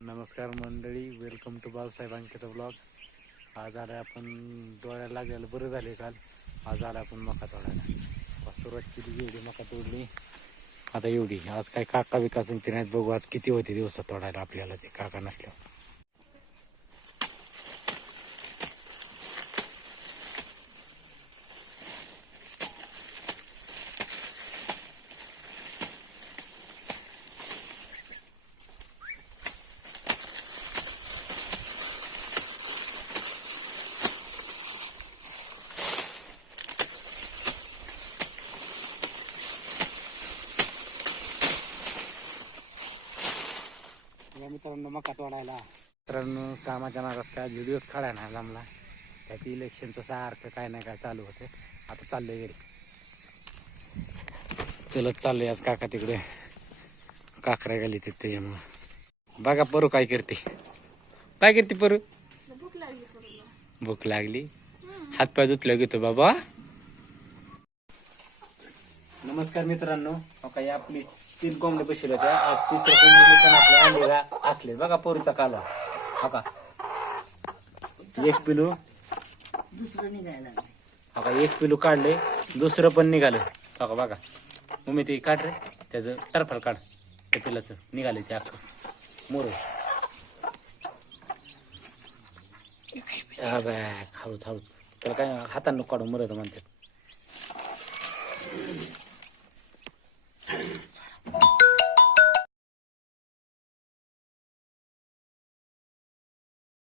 नमस्कार मंडळी welcome to Balasaheb Ankit blog आज आला आपण डोळ्याला लागलेलं बरं झाले काल. आज आला आपण मका तोडायला. आज सुरुवात केली एवढी मका तोडली. आता एवढी. आज काय काका विकास नाही नाहीत. बघू आज किती होते दिवसात तोडायला आपल्याला ते काका नसल्यावर. या मित्रांनो मका तोडायला. मित्रांनो कामाच्या नादात काय व्हिडिओच काढाय ना लांबला. त्यात इलेक्शनचं सारखं काय नाही काय चालू होतं. आता चाललंय घरी. चलत चाललोय आज काका तिकडे. काकऱ्या गेली ते त्याच्यामुळं. बघा परू काय करते. काय करते परू? भूक लागली. हातपाय धुतलं घेतो बाबा. नमस्कार मित्रांनो. काय आपली तीन कोंबडे बसले होत्या. आज तिसऱ्या कोंबडीने पण आपल्या आखले बघा पोरीचा काला हो का? एक पिलू. दुसरं निघायला लागलंय. हो का? एक पिलू काढले दुसरं पण निघालं हो का? बघा. मम्मी ते काढ रे. त्याचं टरफल काढ. त्या पिलाचं. निघाले ते अख्खं. मोर. हा बाय. हळूच हळूच त्याला काय हातानं काढून मरत म्हणतात.